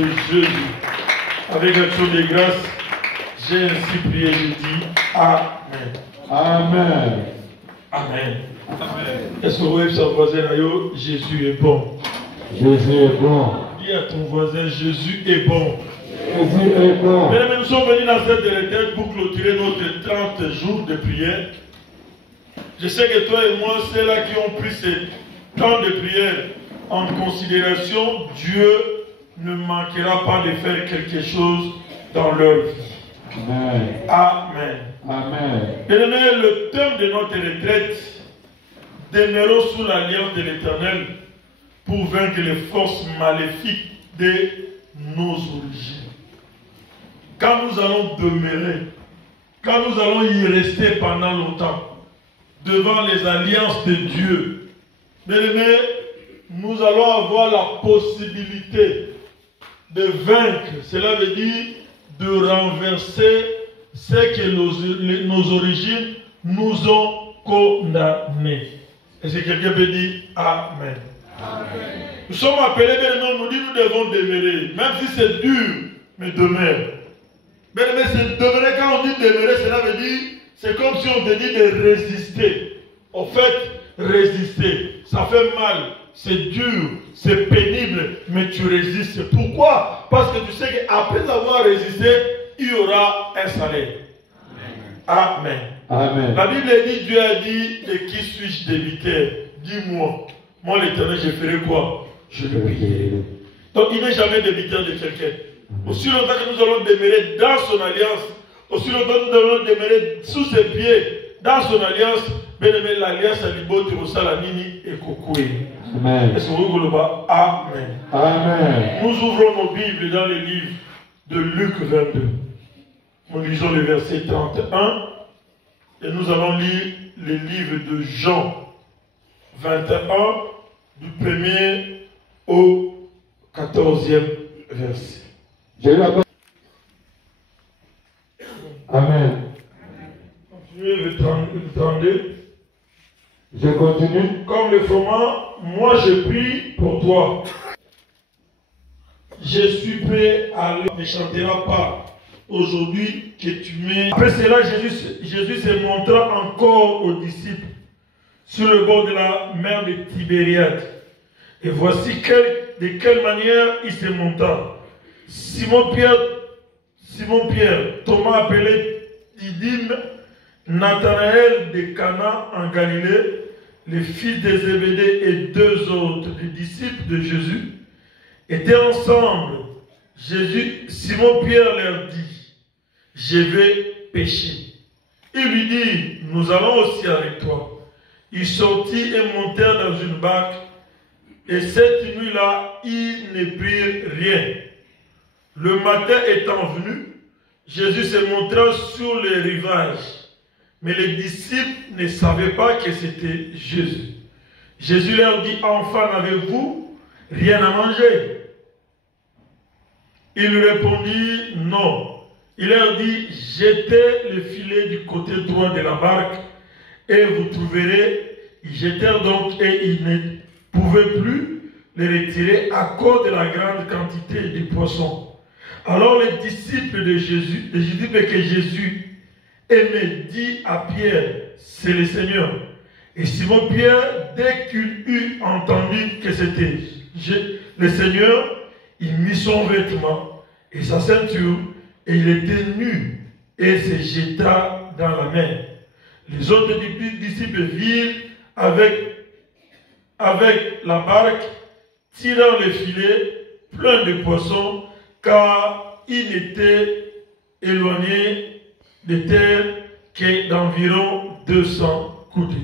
de Jésus. Avec l'action de grâce, j'ai ainsi prié, je dis Amen. Amen. Amen. Est-ce que vous voyez son voisin là, Jésus est bon. Jésus est bon. Dis à ton voisin, Jésus est bon. Jésus est bon. Mesdames, nous sommes venus dans cette retraite pour clôturer notre 30 jours de prière. Je sais que toi et moi, c'est là qui ont pris ces temps de prière en considération. Dieu ne manquera pas de faire quelque chose dans leur vie. Amen. Amen. Amen. Bien-aimés, le thème de notre retraite, demeurons sous l'alliance de l'Éternel pour vaincre les forces maléfiques de nos origines. Quand nous allons demeurer, quand nous allons y rester pendant longtemps, devant les alliances de Dieu, bien-aimés, nous allons avoir la possibilité de vaincre. Cela veut dire de renverser ce que nos origines nous ont condamnés. Est-ce que quelqu'un peut dire Amen? Amen. Nous sommes appelés, bien-aimés, nous dit nous devons demeurer, même si c'est dur, mais demeure. Bien-aimés, c'est demeurer. Quand on dit demeurer, cela veut dire, c'est comme si on te dit de résister. En fait, résister, ça fait mal, c'est dur, c'est pénible, mais tu résistes. Pourquoi? Parce que tu sais qu'après avoir résisté, il y aura un salaire. Amen. Amen. La Bible dit, Dieu a dit, de qui suis-je débiteur? Dis-moi. Moi, l'Éternel, je ferai quoi? Je le payerai. Donc, il n'est jamais débiteur de quelqu'un. Aussi longtemps que nous allons demeurer dans son alliance, aussi longtemps que nous allons demeurer sous ses pieds, dans son alliance, bien aimé, l'alliance à l'Ibote, au Salamini et Kokoué. Amen. Est-ce que vous voulez pas? Amen. Amen. Nous ouvrons nos Bibles dans les livres de Luc 22. Nous lisons le verset 31 et nous allons lire les livres de Jean 21 du 1er au 14e verset. Amen. Continuez le 32. Je continue. Comme le froment, moi je prie pour toi. Je suis prêt à ne chantera pas aujourd'hui que tu mets. Après cela, Jésus se montra encore aux disciples sur le bord de la mer de Tibériade. Et voici de quelle manière il se monta. Simon Pierre, Thomas appelé Didyme, Nathanaël de Cana en Galilée, les fils de Zébédée et deux autres des disciples de Jésus étaient ensemble. Simon Pierre leur dit, je vais pêcher. Il lui dit, nous allons aussi avec toi. Ils sortirent et montèrent dans une barque, et cette nuit-là, ils ne prirent rien. Le matin étant venu, Jésus se montra sur les rivages, mais les disciples ne savaient pas que c'était Jésus. Jésus leur dit, enfants, n'avez-vous rien à manger? Ils lui répondirent, non. Il leur dit, jetez le filet du côté droit de la barque et vous trouverez. Ils jetèrent donc et ils ne pouvaient plus les retirer à cause de la grande quantité de poissons. Alors les disciples de Jésus que Jésus aimait, dit à Pierre, c'est le Seigneur. Et Simon Pierre, dès qu'il eut entendu que c'était le Seigneur, il mit son vêtement et sa ceinture, et il était nu, et se jeta dans la mer. Les autres disciples virent avec la barque, tirant le filet plein de poissons, car il était éloigné de terre que d'environ 200 coudées.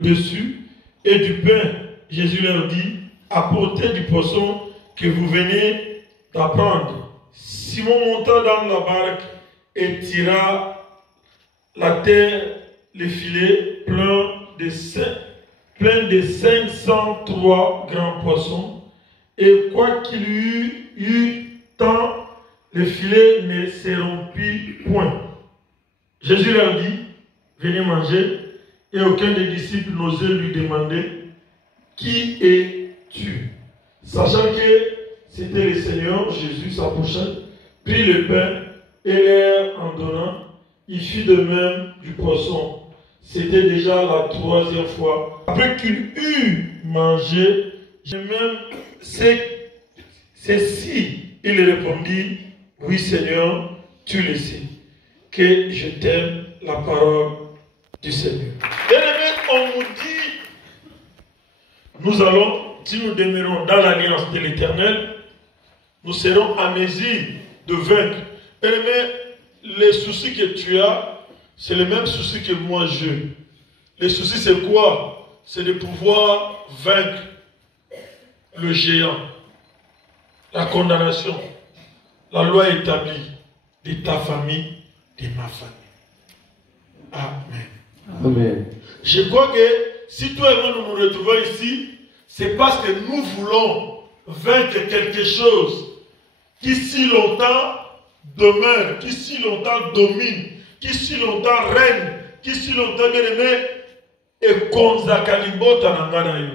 Dessus, et du pain, Jésus leur dit, apportez du poisson que vous venez d'apprendre. Simon monta dans la barque et tira la terre, les filets plein de 503 grands poissons, et quoi qu'il y eût tant, le filet ne se rompit point. Jésus leur dit, venez manger, et aucun des disciples n'osait lui demander, qui es-tu? Sachant que c'était le Seigneur Jésus, s'approcha, prit le pain et leur en donnant, il fit de même du poisson. C'était déjà la 3e fois. Après qu'il eut mangé, je même sais si. Il répondit, oui Seigneur, tu le sais, que je t'aime, la parole du Seigneur. Bien-aimé, on nous dit, nous allons, si nous demeurons dans l'alliance de l'Éternel, nous serons à mesure de vaincre. Bien-aimé, les soucis que tu as, c'est le même souci que moi j'ai. Les soucis, c'est quoi? C'est de pouvoir vaincre le géant, la condamnation, la loi établie de ta famille, de ma famille. Amen. Amen. Je crois que si toi et moi nous nous retrouvons ici, c'est parce que nous voulons vaincre quelque chose qui si longtemps demeure, qui si longtemps domine, qui si longtemps règne, qui si longtemps bien-aimé et konzakalibota nanganayo.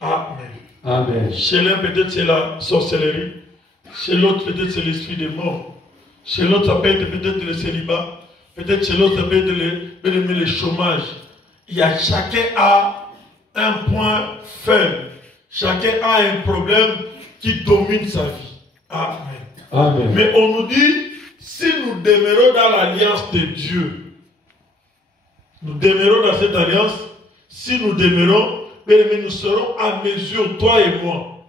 Amen. Amen. Chez l'un peut-être c'est la sorcellerie, chez l'autre peut-être c'est l'esprit des morts, chez l'autre ça peut être peut-être le célibat, peut-être chez l'autre ça peut être le chômage. Chacun a un point faible, chacun a un problème qui domine sa vie. Amen. Amen. Mais on nous dit, si nous demeurons dans l'alliance de Dieu, nous demeurons dans cette alliance, si nous demeurons, mais nous serons à mesure, toi et moi.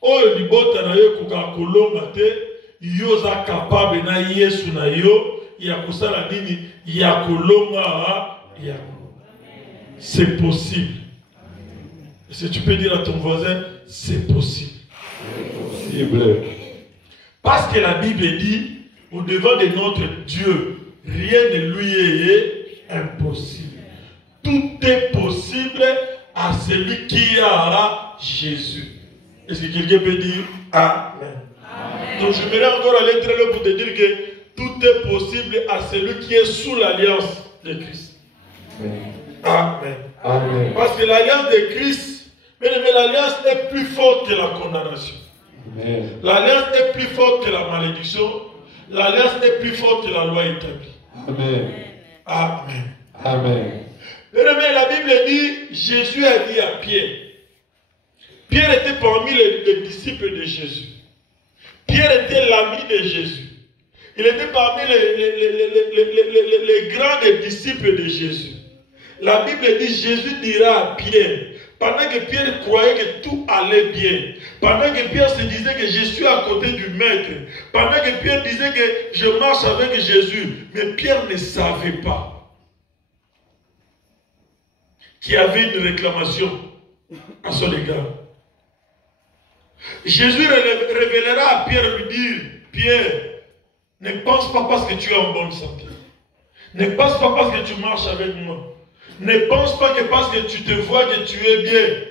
Oh, le libota na yo kukakolonga te, yo za capable na Yesu na yo, ya kusala nini, ya kolonga, ya. C'est possible. Et si tu peux dire à ton voisin, c'est possible. Possible. Parce que la Bible dit, au devant de notre Dieu, rien ne lui est impossible. Tout est possible à celui qui a Jésus. Est-ce que quelqu'un peut dire Amen? Amen. Donc je vais encore aller très loin pour te dire que tout est possible à celui qui est sous l'alliance de Christ. Amen. Amen. Amen. Parce que l'alliance de Christ, mais l'alliance est plus forte que la condamnation. Amen. L'alliance est plus forte que la malédiction. L'alliance est plus forte que la loi établie. Amen. Amen. Amen. Mais la Bible dit, Jésus a dit à Pierre. Pierre était parmi les disciples de Jésus. Pierre était l'ami de Jésus. Il était parmi les grands des disciples de Jésus. La Bible dit, Jésus dira à Pierre, pendant que Pierre croyait que tout allait bien, pendant que Pierre se disait que je suis à côté du Maître, pendant que Pierre disait que je marche avec Jésus, mais Pierre ne savait pas qu'il y avait une réclamation à son égard. Jésus révélera à Pierre, lui dire, Pierre, ne pense pas parce que tu es en bonne santé. Ne pense pas parce que tu marches avec moi. Ne pense pas que parce que tu te vois que tu es bien.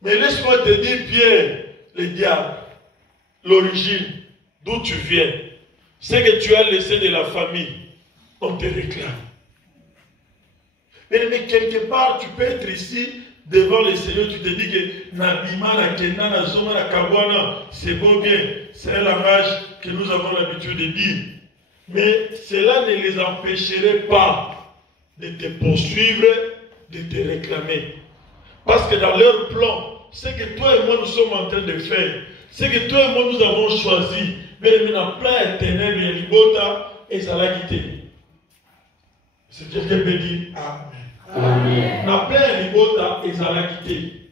Mais laisse-moi te dire, Pierre, le diable, l'origine, d'où tu viens, c'est que tu as laissé de la famille, on te réclame. Mais quelque part, tu peux être ici, devant le Seigneur, tu te dis que Nabima, Nakena, Nazoma, Nakabwana, c'est beau bien. C'est un langage que nous avons l'habitude de dire. Mais cela ne les empêcherait pas de te poursuivre, de te réclamer. Parce que dans leur plan, ce que toi et moi nous sommes en train de faire, ce que toi et moi nous avons choisi, mais maintenant, plein éternel, et libota, et ça l'a quitté. C'est quelqu'un peut dire Amen. Amen. Na plein libota, et ça l'a quitté.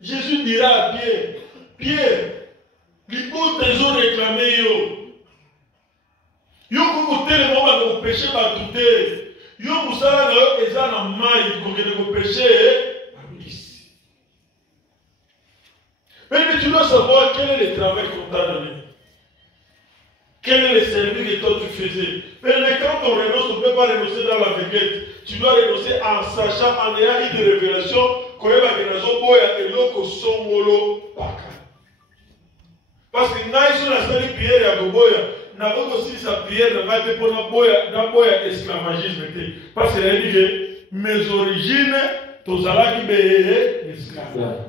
Jésus dira à Pierre, Pierre, libota, ils ont réclamé yo. Yo ko tellement ba ko péché ba touté. Yo musala na yo eza na mai ko ke ko péché ici. Mais tu dois savoir quel est le travail qu'on t'a donné. Quel est le service que toi tu faisais. Mais quand on renonce, on ne peut pas renoncer dans la veillette. Tu dois renoncer en sachant, en ayant une révélation qu'on y a une raison pour y eloko songolo paka. Parce que naïs sur la salle prière à Goboya. N'a pas aussi sa prière ne va être pour la boya esclavagisme. Parce qu'il a dit que mes origines tozalaki esclave.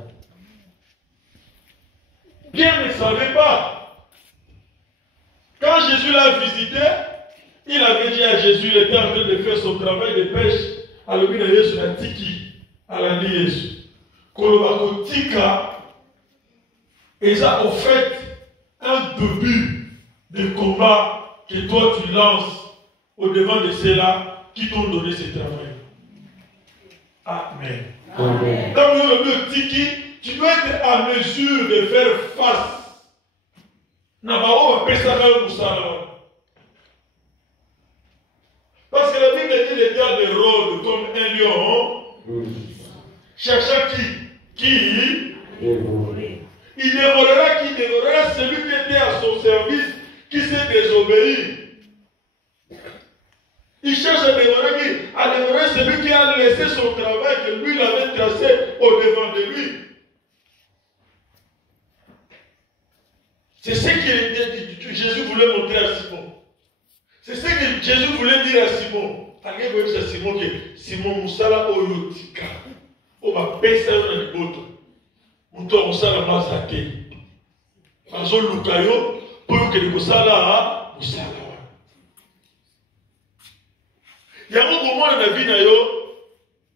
Pierre ne savait pas. Quand Jésus l'a visité, il avait dit à Jésus, il était en train de faire son travail de pêche. Alors il a dit sur la tiki, à la Jésus. Kolobako tika, et ça en fait un début de combat que toi tu lances au devant de ceux-là qui t'ont donné ce travail. Amen. Amen. Dans le tiki, tu dois être en mesure de faire face. Parce que la Bible dit les gars de rôle comme un lion, cherchant qui il dévorera qui dévorera celui qui était à son service, qui s'est désobéi. Il cherche à dévorer celui qui a laissé son travail que lui l'avait tracé au devant de lui. C'est ce que Jésus voulait montrer à Simon. C'est ce que Jésus voulait dire à Simon. Allez voir à Simon que Simon Moussala Oyotika. On va pesa dans le boto. Mouton Moussala Mazate. Mazo Lukayo, pour que le Moussala Moussala. Il y a un moment dans la vie,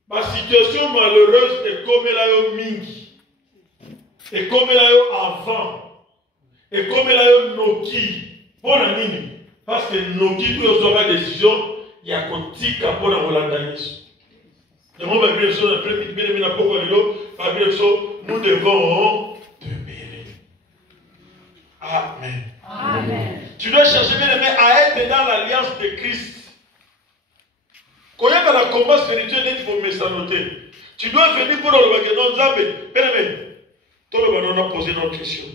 ma situation malheureuse est comme elle a eu mingi. Et comme elle a eu avant. Et comme elle a eu Noki. Pour la nini. Parce que Noki, pour avoir la décision, il y a un tika pour la Hollandaise. Nous devons demeurer. Amen. Amen. Tu dois chercher bien aimé à être dans l'alliance de Christ. Quand il y a dans le combat spirituel, il faut me sanoter. Tu dois venir pour le bagage. Bien aimé, toi le a posé notre question.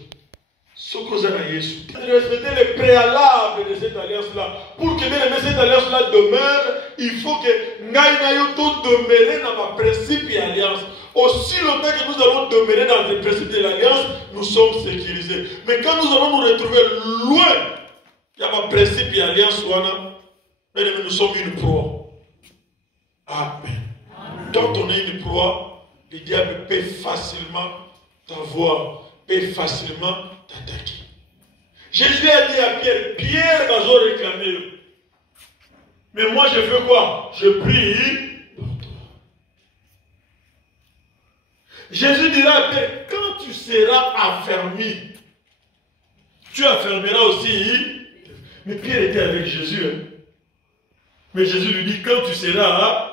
Respecter les préalables de cette alliance-là. Pour que bien aimé cette alliance-là demeure, il faut que nous demeurer dans ma principe et alliance. Aussi longtemps que nous allons demeurer dans le principe de l'alliance, nous sommes sécurisés. Mais quand nous allons nous retrouver loin, il y a ma principe et alliance, nous sommes une proie. Amen. Quand on est une proie, le diable peut facilement t'avoir, peut facilement t'attaquer. Jésus a dit à Pierre, Pierre va se réclamer. Mais moi je fais quoi? Je prie pour toi. Jésus dira à Pierre, quand tu seras affermi, tu affermeras aussi. Mais Pierre était avec Jésus. Mais Jésus lui dit, quand tu seras.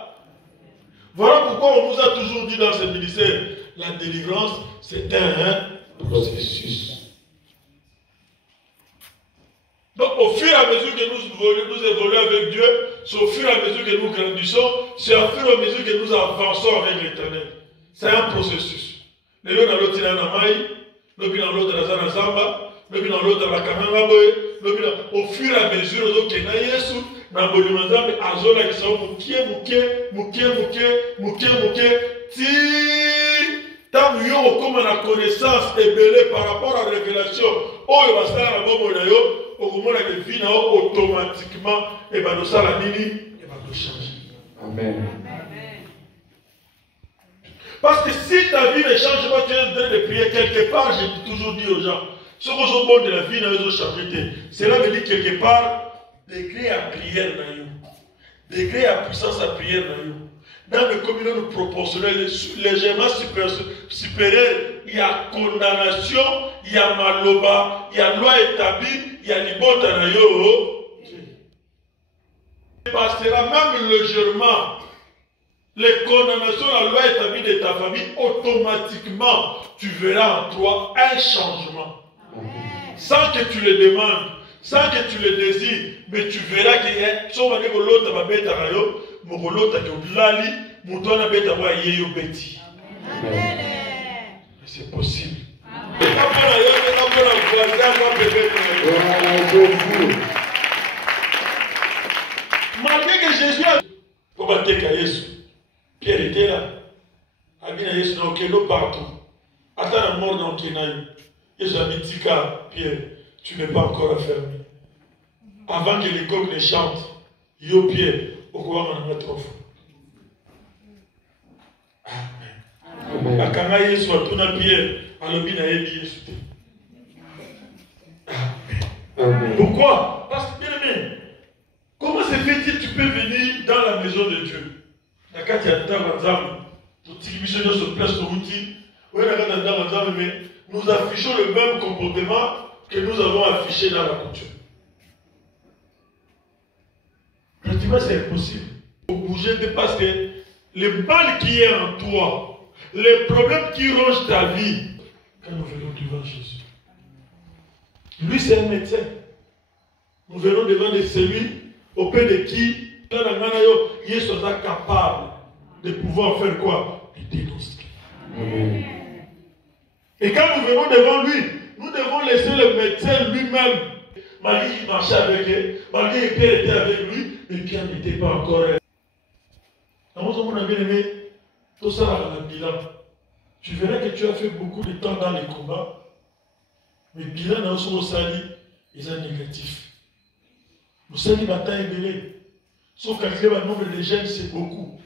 Voilà pourquoi on nous a toujours dit dans ce ministère, la délivrance, c'est un processus. Donc au fur et à mesure que nous évoluons avec Dieu, c'est au fur et à mesure que nous grandissons, c'est au fur et à mesure que nous avançons avec l'Éternel. C'est un processus. Le lion dans l'autre, il y a un amaï, le lion dans l'autre, il y a un zamba, le lion dans l'autre, il y a un kanangaboy, au fur et à mesure, il y a un Yesu, na bolimanzambe azola kisao muke ti tant yo okoma na connaissance ebele par rapport à la révélation oyo basala na bomoi na yo okomona ke vie na yo automatiquement ebadosala nini ebadochange. Amen. Parce que si ta vie ne change pas, tu es en train de prier quelque part, j'ai toujours dit aux gens, ce qu'on se bon de la vie, nous changé. Cela veut dire quelque part, degré à prière dans nous. Degré à puissance à prière dans nous. Dans le communauté proportionnel, légèrement supérieur, il y a condamnation, il y a maloba, il y a loi établie, il y a libota dans nous. Il passera même légèrement les condamnations, la loi établie de ta famille, automatiquement, tu verras en toi un changement. Sans que tu le demandes. Sans que tu le désires, mais tu verras qu'il y a son mari que l'autre va bête à rayo, mon l'autre qui lali, mon ton a bête à voir yeyo bêti. C'est possible. Malgré que Jésus a pour battre Jésus, Pierre était là. Abina Jésus n'a aucun lot partout. Attends la mort dans Kenaï. Jésus a dit Pierre. Tu n'es pas encore affermi. Avant que les coqs ne chantent, yo Pierre, au courant de notre offre. Amen. Akanga Yesu atuna Pierre, alobi na yebi Yesu te. Amen. Pourquoi? Parce que bien aimé, comment se fait-il que tu peux venir dans la maison de Dieu? Mais nous affichons le même comportement que nous avons affiché dans la coutume. Pratiquement, c'est impossible. Il faut bouger parce que le mal qui est en toi, les problèmes qui rongent ta vie, quand nous venons devant Jésus, lui c'est un médecin. Nous venons devant celui auprès de qui il soit capable de pouvoir faire quoi? Le diagnostic. Et quand nous venons devant lui, nous devons laisser le médecin lui-même. Malgré qu'il marchait avec elle, malgré que Pierre était avec lui, mais Pierre n'était pas encore. Dans mon bien aimé, tout ça dans le bilan. Tu verras que tu as fait beaucoup de temps dans les combats, mais le bilan dans son sali, ils sont négatifs. Le sali bataille est belé. Sauf calculer le nombre de jeunes, c'est beaucoup.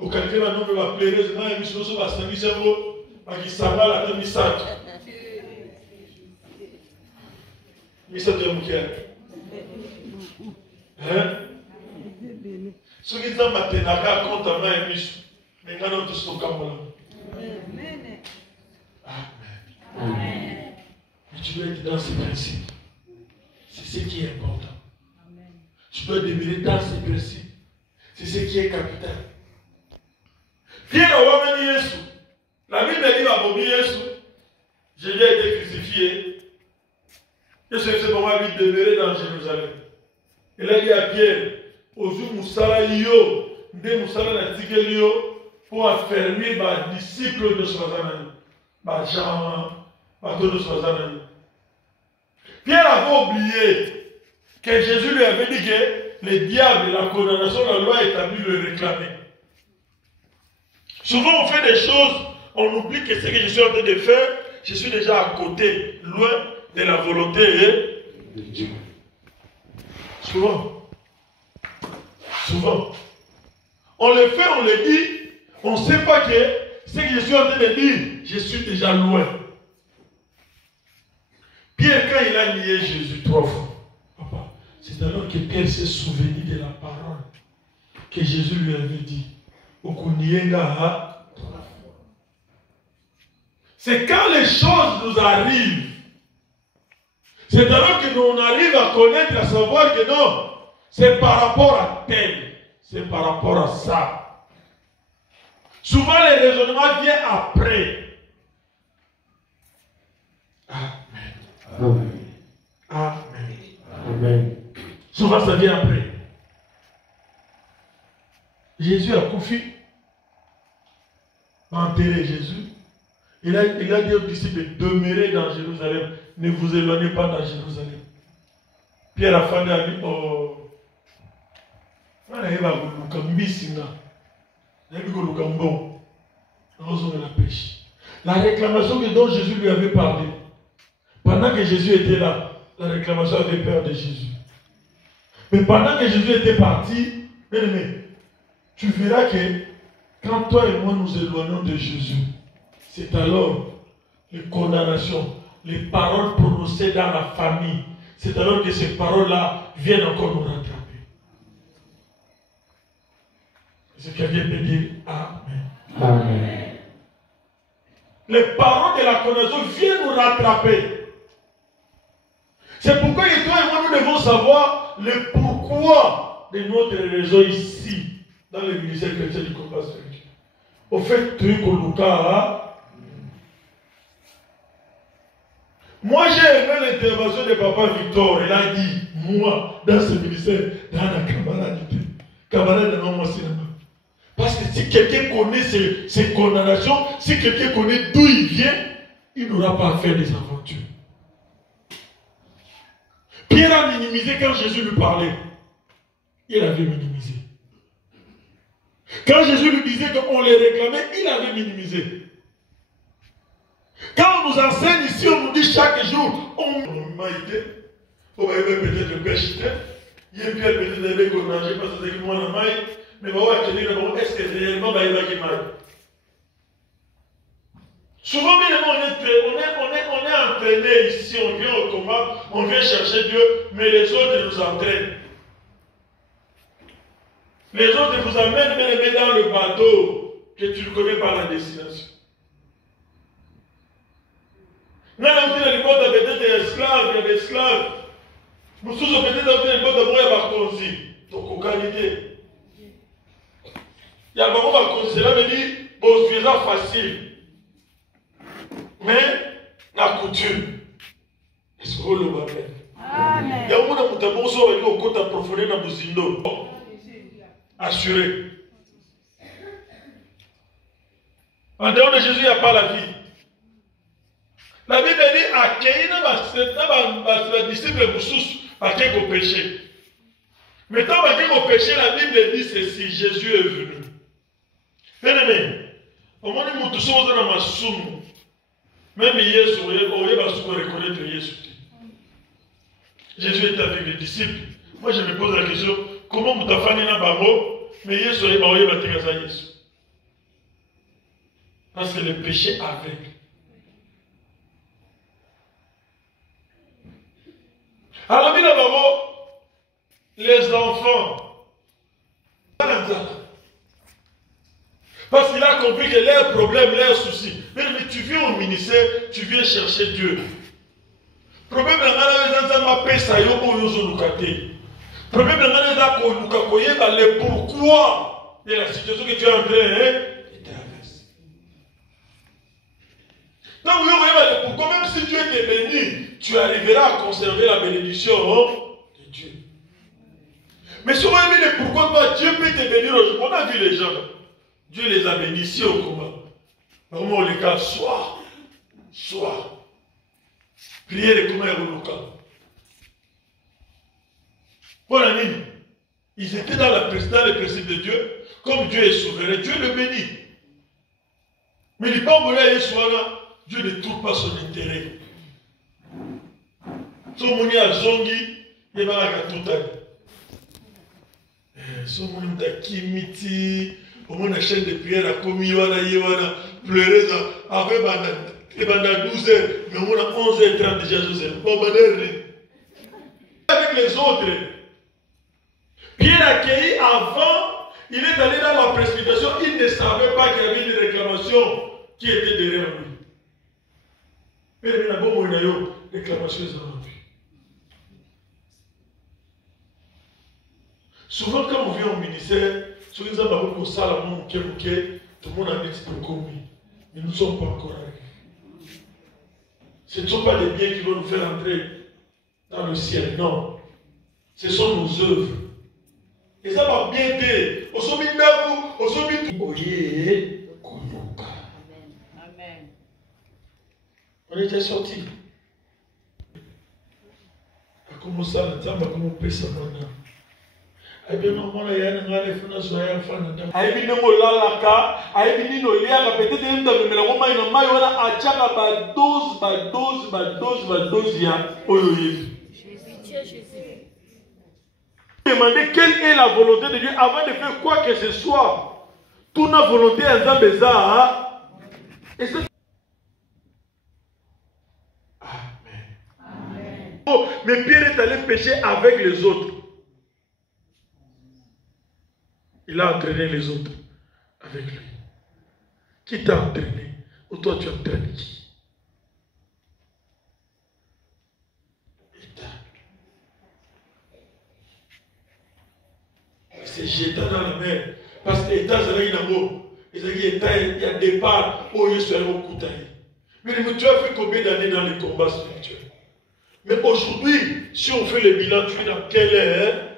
Au calculer le nombre de plaisir, c'est un mission sur la service, c'est beau. Qui s'en va la demi-sac. Mais ça te moque. Hein? Ceux qui disent maintenant, compte à main et mission. Mais nous avons tous nos camarades. Amen. Mais tu dois être dans ces principes. C'est ce qui est important. Tu dois demeurer dans ces principes. C'est ce qui est capital. Viens au roi Jésus. La Bible dit à Bobby Jésus, Jésus a été crucifié. Jésus c'est pour moi lui demeurer dans Jérusalem. Il a dit à Pierre, au jour où Moussala Lio, dès Moussala n'a dit que Lio, pour affermir les disciples de Soazanani. Jean, tous de Soazanani. Pierre avait oublié que Jésus lui avait dit que le diable, la condamnation, la loi établie le réclamer. Souvent on fait des choses, on oublie que ce que je suis en train de faire, je suis déjà à côté, loin de la volonté de Dieu. Souvent. On le fait, on le dit, on ne sait pas que ce que je suis en train de dire, je suis déjà loin. Pierre, quand il a nié Jésus 3 fois, papa, c'est alors que Pierre s'est souvenu de la parole que Jésus lui avait dit. C'est quand les choses nous arrivent, c'est alors que nous arrivons à connaître, à savoir que non, c'est par rapport à tel, c'est par rapport à ça. Souvent les raisonnements viennent après. Amen. Amen. Amen. Souvent ça vient après. Jésus a confié, enterré Jésus. Il a dit aux disciples de demeurer dans Jérusalem. Ne vous éloignez pas dans Jérusalem. Pierre a fait à lui, la réclamation dont Jésus lui avait parlé. Pendant que Jésus était là, la réclamation avait peur de Jésus. Mais pendant que Jésus était parti, tu verras que quand toi et moi nous éloignons de Jésus, c'est alors les condamnations, les paroles prononcées dans la famille, c'est alors que ces paroles-là viennent encore nous rattraper. Est-ce que quelqu'un peut dire Amen? Amen. Les paroles de la condamnation viennent nous rattraper. C'est pourquoi toi et moi nous devons savoir le pourquoi de notre raison ici, dans le ministère chrétien du combat spirituel. Au fait, tu es moi j'ai aimé l'intervention de Papa Victor. Il a dit, moi, dans ce ministère, dans la camarade, parce que si quelqu'un connaît ses condamnations, si quelqu'un connaît d'où il vient, il n'aura pas à faire des aventures. Pierre a minimisé quand Jésus lui parlait. Il avait minimisé. Quand Jésus lui disait qu'on les réclamait, il avait minimisé. Quand on nous enseigne ici, on nous dit chaque jour, on m'a aidé. On va peut-être le péché. Il y a peut-être des qu'on a parce que c'est moi la maille. Mais est-ce que réellement il va qui mal? Souvent, bien on est entraîné ici, on vient au combat, on vient chercher Dieu, mais les autres nous entraînent. Les autres vous amènent bien aimé dans le bateau que tu ne connais pas la destination. Nous avons dit les bottes peut-être des esclaves, il y a des esclaves. Nous sommes peut-être dans les bottes de Moya Bakonzi. Donc, au qualité. Il y a beaucoup de choses. Cela veut dire, bon, c'est facile. Mais, la coutume. Est-ce que vous le voyez? Il y a beaucoup de gens qui ont dit côté approfondi dans Bouzindo. Assuré. En dehors de Jésus, il n'y a pas la vie. La Bible dit accueillir les disciples au péché. Mais tant au péché, la Bible dit ceci, Jésus est venu. Bien-aimé, au moment où nous sommes dans ma somme, même Jésus, on va reconnaître Jésus. Jésus est avec les disciples. Moi, je me pose la question, comment vous avez fait un babo, mais Jésus est avec Jésus. Parce que le péché avec. Alors, les enfants, parce qu'il a compris que leurs problèmes, leurs soucis, mais tu viens au ministère, tu viens chercher Dieu. Le problème, c'est le pourquoi de la situation que tu es en train de traverser. Donc, pourquoi, même si Dieu t'est béni, tu arriveras à conserver la bénédiction de Dieu. Mais si on a vu le pourquoi Dieu peut te bénir aujourd'hui. On a vu les gens. Dieu les a bénis ici au combat. Vraiment, les cas, soit. Prière comme un local. Bon, ami, ils étaient dans le principe de Dieu. Comme Dieu est souverain, Dieu le bénit. Mais il n'est pas mourir à Yeshua, Dieu ne trouve pas son intérêt. Si on est à Zongi, il va à tout à l'heure. Si on est à Kimiti, on est à chaîne de prière à Komiwana, Yewana, pleurer avec pendant 12 heures, mais on a 11h30 déjà, avec les autres. Pierre accueilli avant, il est allé dans la précipitation, il ne savait pas qu'il y avait une réclamation qui était derrière lui. Mais il y a une réclamation derrière lui. Souvent, quand on vient au ministère, souvent, ils ont beaucoup de salles, tout le monde a dit que commis. Mais nous ne sommes pas encore arrivés. Ce ne sont pas des biens qui vont nous faire entrer dans le ciel, non. Ce sont nos œuvres. Et ça va bien aider. Amen. On était sortis. Comment ça, le temps, comment on peut ça maintenant? Demandez quelle est la volonté de Dieu avant de faire quoi que ce soit. Toute notre volonté est en bizarre. Amen. Oh, mais Pierre est allé pécher avec les autres. Il a entraîné les autres avec lui. Qui t'a entraîné? Ou toi tu entraînes qui? Il s'est jeté dans la mer. Parce que l'État, il y a des parts où il serait au coup. Mais tu as fait combien d'années dans les combats spirituels? Mais aujourd'hui, si on fait le bilan, tu es dans quelle ère?